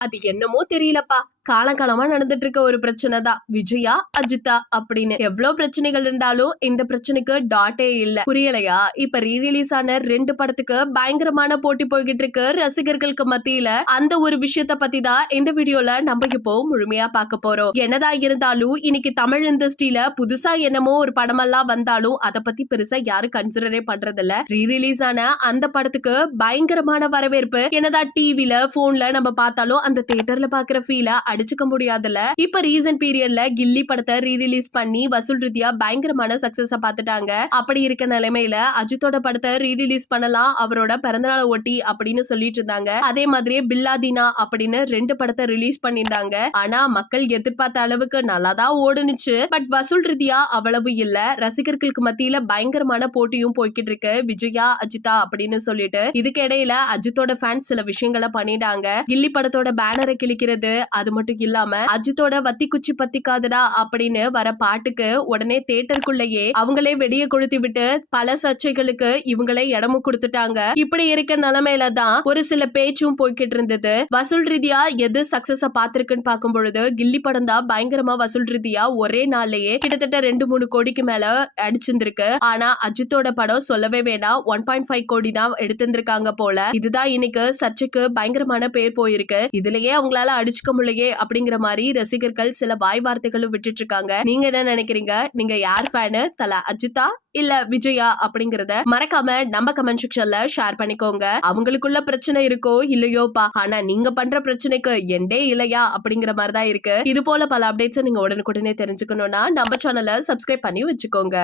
அது என்னமோ தெரியலப்பா. காலங்காலமா நடந்துட்டு இருக்க ஒரு பிரச்சனை தான். விஜயா அஜிதா அப்படின்னு. எவ்வளவு பிரச்சனைகள் இருந்தாலும் இந்த பிரச்சனைக்கு டாட்டே இல்ல. புரியலையா? இப்ப ரீரிலீஸ் ஆன ரெண்டு படத்துக்கு பயங்கரமான போட்டி போய்கிட்டு இருக்கு ரசிகர்களுக்கு மத்தியில. அந்த ஒரு விஷயத்த பத்தி தான் இந்த வீடியோல நம்ம இப்போ முழுமையா பார்க்க போறோம். என்னதான் இருந்தாலும் இன்னைக்கு தமிழ் இண்டஸ்ட்ரியில புதுசா என்னமோ ஒரு படமெல்லாம் வந்தாலும் அத பத்தி பெருசா யாரும் கன்சிடரே பண்றது இல்ல ரீரிலீஸ் ஆன அந்த படத்துக்கு பயங்கரமான வரவேற்பு. என்னதான் டிவில போன்ல நம்ம பார்த்தாலும் அந்த தியேட்டர்ல பாக்குற ஃபீல அடிச்சுக்க முடியாதுல்ல. இப்ப ரீசன்ட் பீரியட்ல கில்லி படத்தை ரீ ரிலீஸ் பண்ணி வசூல் ரீதியா பயங்கரமான சக்சஸ பாத்துட்டாங்க. அப்படி இருக்க நிலைமையில அஜித்தோட படத்தை ரீ ரிலீஸ் பண்ணலாம் அவரோட பிறந்தநாளை ஒட்டி அப்படின்னு சொல்லிட்டு இருந்தாங்க. அதே மாதிரியே பில்லாதீனா அப்படின்னு ரெண்டு படத்தை ரிலீஸ் பண்ணியிருந்தாங்க. ஆனா மக்கள் எதிர்பார்த்த அளவுக்கு நல்லா தான் ஓடுனுச்சு. பட் வசூல் ரீதியா அவ்வளவு இல்ல. ரசிகர்களுக்கு மத்தியில பயங்கரமான போட்டியும் போய்கிட்டு இருக்கு. விஜயா அஜிதா அப்படின்னு சொல்லிட்டு. இதுக்கு இடையில அஜித்தோட ஃபேன்ஸ் சில விஷயங்களை பண்ணிட்டாங்க. கில்லி படத்தோட பேனரை கிழிக்கிறது அது மட்டும் இல்லாம அஜித்தோட வத்தி குச்சி பத்திக்காதடா அப்படின்னு வர பாட்டுக்கு உடனே தேட்டருக்குள்ளேயே அவங்களே வெடிய கொளுத்தி விட்டு பல சர்ச்சைகளுக்கு இவங்களே இடமும் கொடுத்துட்டாங்க. இப்படி இருக்க நிலைமையில தான் ஒரு சில பேச்சும் போய்கிட்டு இருந்தது. வசூல் ரீதியா எது சக்சஸ பாத்திருக்குன்னு பார்க்கும் பொழுது கில்லி படம் தான் பயங்கரமா வசூல் ரீதியா ஒரே நாள்லயே கிட்டத்தட்ட ரெண்டு மூணு கோடிக்கு மேல அடிச்சிருந்திருக்கு. ஆனா அஜித்தோட படம் சொல்லவே வேணாம். ஒன் பாயிண்ட் ஃபைவ் கோடி தான் எடுத்திருந்திருக்காங்க போல. இதுதான் இன்னைக்கு சர்ச்சைக்கு பயங்கரமான பேர் போயிருக்கு. இதுலயே அவங்களால அடிச்சுக்க முடியே அப்படிங்கிற மாதிரி ரசிகர்கள் சில வாய் வார்த்தைகளும் விட்டுட்டு இருக்காங்க நீங்க என்ன நினைக்கிறீங்க? நீங்க யார் ஃபேனு தல அஜித்தா இல்ல விஜயா அப்படிங்கறத மறக்காம நம்ம கமெண்ட் செக்ஷன்ல ஷேர் பண்ணிக்கோங்க. அவங்களுக்குள்ள பிரச்சனை இருக்கோ இல்லையோப்பா. ஆனா நீங்க பண்ற பிரச்சனைக்கு எண்டே இல்லையா அப்படிங்கிற மாதிரி தான் இருக்கு. இது போல பல அப்டேட்ஸ் நீங்க உடனுக்குடனே தெரிஞ்சுக்கணும்னா நம்ம சேனலை சப்ஸ்கிரைப் பண்ணி வச்சுக்கோங்க.